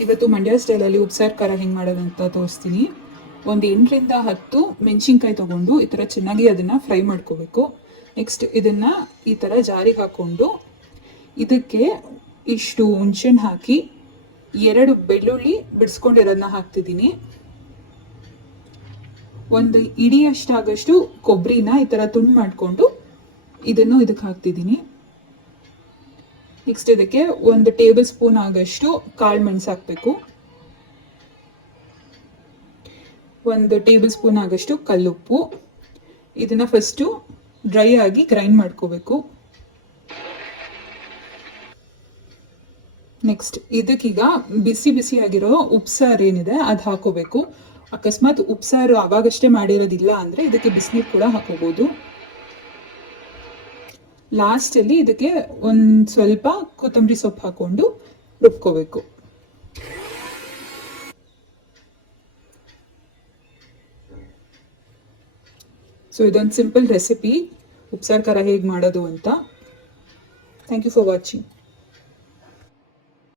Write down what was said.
ಇವತ್ತು ಮಂಡ್ಯ ಸ್ಟೈಲಲ್ಲಿ ಉಪ್ಸಾರು ಖಾರ ಹೆಂಗೆ ಮಾಡೋದಂತ ತೋರಿಸ್ತೀನಿ. ಒಂದು 8ರಿಂದ 10 ಮೆಣಸಿನ್ಕಾಯಿ ತೊಗೊಂಡು ಈ ಥರ ಚೆನ್ನಾಗಿ ಅದನ್ನು ಫ್ರೈ ಮಾಡ್ಕೋಬೇಕು. ನೆಕ್ಸ್ಟ್ ಇದನ್ನು ಈ ಥರ ಜಾರಿಗೆ ಹಾಕ್ಕೊಂಡು ಇದಕ್ಕೆ ಇಷ್ಟು ಹುಣಸೆಹಣ್ಣು ಹಾಕಿ 2 ಬೆಳ್ಳುಳ್ಳಿ ಬಿಡಿಸ್ಕೊಂಡಿರೋದನ್ನ ಹಾಕ್ತಿದ್ದೀನಿ. ಒಂದು ಇಡಿಯಷ್ಟಾಗಷ್ಟು ಕೊಬ್ಬರಿನ ಈ ಥರ ತುಂಡು ಮಾಡಿಕೊಂಡು ಇದನ್ನು ಇದಕ್ಕೆ ಹಾಕ್ತಿದ್ದೀನಿ. ನೆಕ್ಸ್ಟ್ ಇದಕ್ಕೆ 1 ಟೇಬಲ್ ಸ್ಪೂನ್ ಆಗಷ್ಟು ಕಾಳು ಮೆಣಸು ಹಾಕಬೇಕು. 1 ಟೇಬಲ್ ಸ್ಪೂನ್ ಆಗಷ್ಟು ಕಲ್ಲುಪ್ಪು. ಇದನ್ನು ಫಸ್ಟು ಡ್ರೈ ಆಗಿ ಗ್ರೈಂಡ್ ಮಾಡ್ಕೋಬೇಕು. ನೆಕ್ಸ್ಟ್ ಇದಕ್ಕೀಗ ಬಿಸಿ ಬಿಸಿ ಆಗಿರೋ ಉಪ್ಸಾರು ಏನಿದೆ ಅದು ಹಾಕೋಬೇಕು. ಅಕಸ್ಮಾತ್ ಉಪ್ಸಾರು ಆವಾಗಷ್ಟೇ ಮಾಡಿರೋದಿಲ್ಲ ಅಂದರೆ ಇದಕ್ಕೆ ಬಿಸಿನೀರು ಕೂಡ ಹಾಕೋಬೋದು. ಲಾಸ್ಟಲ್ಲಿ ಇದಕ್ಕೆ ಒಂದು ಸ್ವಲ್ಪ ಕೊತ್ತಂಬರಿ ಸೊಪ್ಪು ಹಾಕ್ಕೊಂಡು ರುಬ್ಕೋಬೇಕು. ಸೊ ಇದೊಂದು ಸಿಂಪಲ್ ರೆಸಿಪಿ ಉಪ್ಸಾರು ಖಾರ ಹೇಗೆ ಮಾಡೋದು ಅಂತ. Thank you for watching.